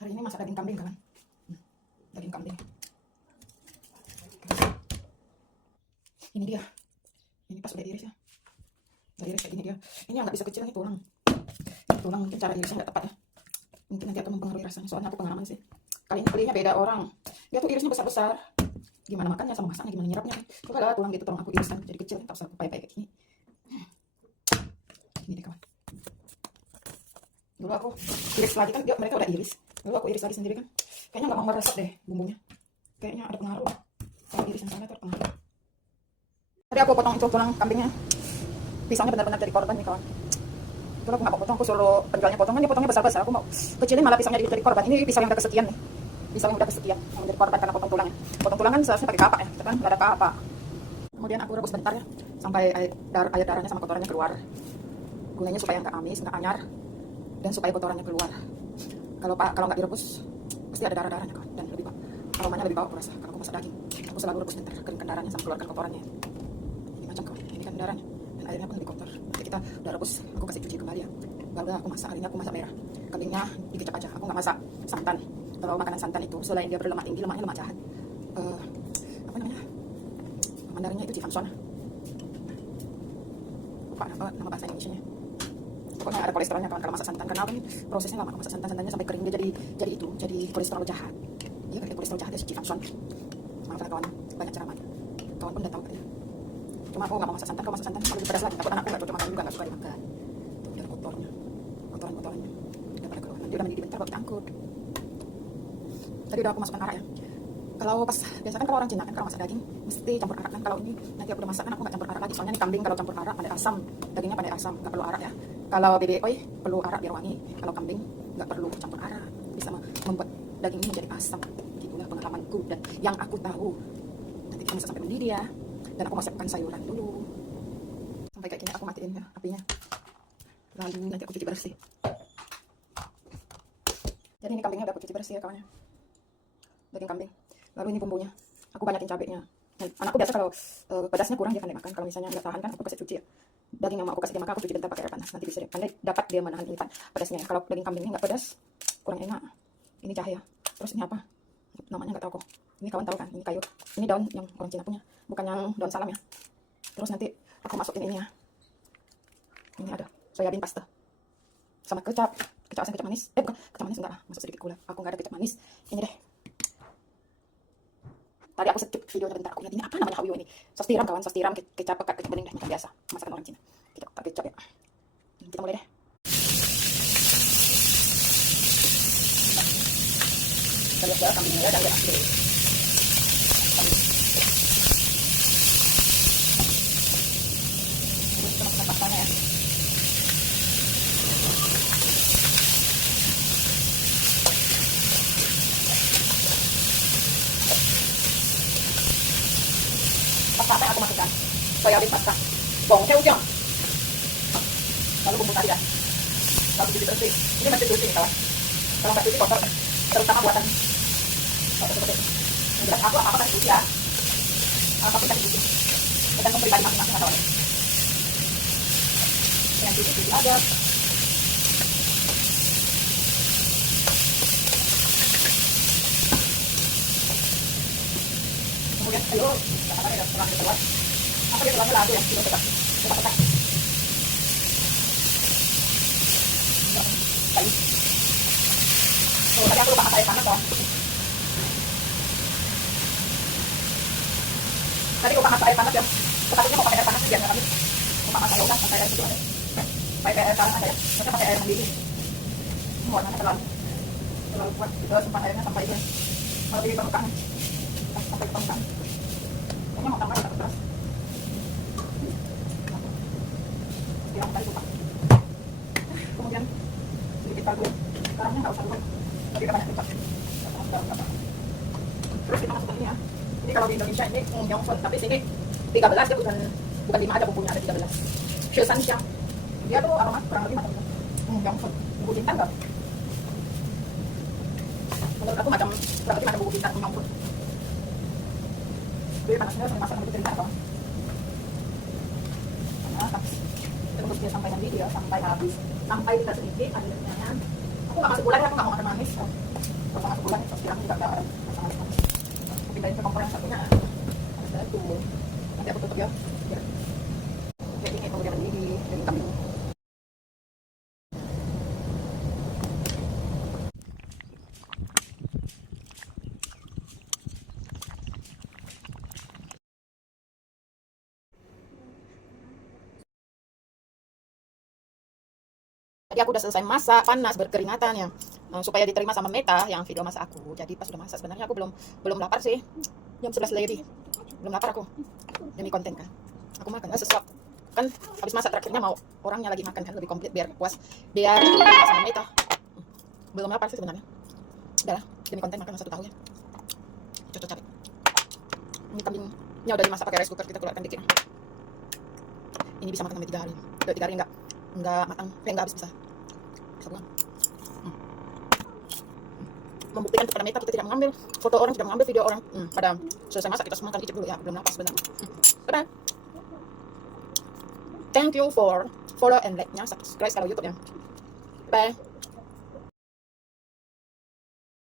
Hari ini masak daging kambing kawan. Daging kambing. Ini dia. Ini pas udah iris ya. Udah iris kayak gini dia. Ini yang nggak bisa kecil nih tulang. Tulang mungkin cara irisnya nggak tepat ya. Mungkin nanti akan mempengaruhi rasanya. Soalnya aku pengalaman sih. Kali ini belinya beda orang. Dia tuh irisnya besar-besar. Gimana makannya sama masaknya, gimana nyerapnya. Coba lah tulang gitu, tolong aku irisan jadi kecil. Tak usah aku payah-payah kayak gini. Ini deh kawan. Dulu aku iris lagi kan, mereka udah iris. Dulu aku iris lagi sendiri kan. Kayaknya nggak mau meresap deh bumbunya. Kayaknya ada pengaruh. Kalau iris yang sana tuh pengaruh. Tadi aku potong itu tulang kambingnya. Pisangnya benar-benar dari korban nih kawan. Itu aku nggak mau potong, aku suruh penjualnya potong kan dia potongnya besar-besar. Aku mau kecilin malah pisangnya dari korban. Ini pisang yang udah kesekian nih. Pisang yang udah kesekian yang menjadi korban karena potong tulangnya. Potong tulang kan seharusnya pakai kapak ya, kita kan nggak ada kapak. Kemudian aku rebus bentar ya sampai air darahnya sama kotorannya keluar. Gunanya supaya nggak amis, nggak anyar, dan supaya kotorannya keluar. Kalau nggak direbus pasti ada darah-darahnya kawan, dan lebih aromanya lebih bau aku rasa. Kalau aku masak daging, aku selalu rebus bentar, keringkan darahnya sama keluarkan kotorannya. Ini macam kawan, ini kan darahnya dan airnya pun lebih kotor. Nanti kita udah rebus, aku kasih cuci kembali ya. Baru aku masak, hari ini aku masak merah. Kambingnya dikecap aja, aku nggak masak santan. Kalau makanan santan itu selain dia berlemak tinggi, lemaknya lemak jahat. Apa namanya? Mandarinnya itu Jifanson. Lupa nama bahasa Indonesianya. Pokoknya ada kolesterolnya kawan kalau masak santan, karena apa nih prosesnya lama. Masak santannya sampai kering dia jadi kolesterol jahat. Dia kayak kolesterol jahat ya si Jifanson. Maaf ya kawan, banyak ceramah. Kawan pun udah tahu katanya. Cuma aku nggak mau masak santan, kalau masak santan lebih pedas lagi. Takut anakku nggak cocok makan juga, nggak suka dimakan. Tuh dia kotornya, kotorannya udah pada keluar. Nanti udah mendidih bentar baru kita angkut. Tadi udah aku masukkan arak ya. Kalau pas biasa kan kalau orang Cina kan kalau masak daging mesti campur arak kan. Kalau ini nanti aku udah masak kan aku nggak campur arak lagi. Soalnya ini kambing kalau campur arak pandai asam, dagingnya pandai asam, nggak perlu arak ya. Kalau bebek oi perlu arak biar wangi. Kalau kambing nggak perlu campur arak, bisa membuat daging ini menjadi asam. Gitulah pengalamanku dan yang aku tahu. Nanti kita masak sampai mendidih ya. Dan aku mau siapkan sayuran dulu. Sampai kayak gini aku matiin ya apinya. Lalu nanti aku cuci bersih. Jadi ini kambingnya udah aku cuci bersih ya kawannya. Daging kambing. Lalu ini bumbunya. Aku banyakin cabenya. Anakku biasa kalau pedasnya kurang dia pandai makan. Kalau misalnya nggak tahan kan aku kasih cuci ya. Daging yang mau aku kasih dia makan aku cuci bentar pakai air panas. Nanti bisa dia pandai dapat dia menahan ini pedasnya. Kalau daging kambingnya nggak pedas kurang enak. Ini jahe ya. Terus ini apa? Namanya nggak tahu kok. Ini kawan tahu kan? Ini kayu. Ini daun yang orang Cina punya, bukan yang daun salam ya. Terus nanti aku masukin ini ya. Ini ada soybean pasta sama kecap asin, kecap manis. Bukan kecap manis enggak lah. Masuk sedikit gula. Aku nggak ada kecap manis. Ini deh. Tadi aku skip videonya bentar, aku ingat ini apa namanya Hawio ini. Sos tiram kawan, sos tiram, kecap pekat, kecap bening deh, macam biasa masakan orang Cina. Kita pakai kecap ya. Kita mulai deh. Kita lihat ya kambingnya ya, dan lihat asli. Kita masukkan pastanya ya. Pasta apa yang aku masukkan? Soybean pasta, bawang hijau, lalu bumbu tadi ya. Lalu cuci bersih. Ini masih cuci nih kawan. Kalau nggak cuci kotor, terutama buatan seperti ini. Yang jelas aku apa kasih cuci ya. Apapun kasih cuci. Tergantung pribadi masing-masing kawan. Yang cuci aja. Kemudian telur, apa ya setelah keluar, apa dia telurnya lagu ya, kita tekan. Kayu. Oh, tadi aku lupa masak air panas toh. Tadi lupa masak air panas ya. Sepatutnya mau pakai air panas biar nggak habis. Lupa masak ya udah, pakai air itu aja. Pakai air panas aja ya. Maksudnya pakai air mendidih. Ini warnanya terlalu kuat. Kita simpan airnya sampai dia melebihi permukaan. Sampai ke permukaan. Kayaknya mau tambah takut terus. Yang tadi lupa. Kemudian sedikit kaldu. Garamnya nggak usah dulu. Tapi kita banyak kecap. Terus kita masukkan ini ya. Ini kalau di Indonesia ini Yongfun, tapi sini 13 dia bukan 5 aja bumbunya, ada 13. Shishan. Dia tuh aroma kurang lebih macam Yongfun. Bumbu jintan enggak? Menurut aku kurang lebih macam bumbu jintan Yongfun. Jadi panasnya sampai masak sampai cerita kawan. Panas. Terus dia sampai mendidih ya, sampai habis. Sampai kita sedikit ada renyahnya. Aku nggak masuk gula ya, aku nggak mau makan manis. bulan itu sekarang juga ada pindahin ke kompor yang satunya. Ada tuh. Nanti aku tutup ya. Biar kayak ini kemudian di kambing. Tadi aku udah selesai masak, panas, berkeringatan ya, supaya diterima sama Meta yang video masak aku. Jadi pas udah masak sebenarnya aku belum lapar sih. Jam 11 lebih. Belum lapar aku. Demi konten kan. Aku makan sesuatu. Kan habis masak terakhirnya mau orangnya lagi makan kan lebih komplit biar puas. Biar sama Meta. Belum lapar sih sebenarnya. Udah lah, demi konten makan 1 tahu ya. Cocok cari. Ini kambingnya udah dimasak pakai rice cooker, kita keluarkan dikit. Ini bisa makan sampai 3 hari. Udah 3 hari enggak matang, enggak habis bisa buang. Membuktikan kepada Meta kita tidak mengambil foto orang, tidak mengambil video orang. Pada selesai masak kita semua makan, icip dulu ya, belum lapar sebenarnya. Bye. Thank you for follow and like-nya, subscribe kalau YouTube ya. Bye.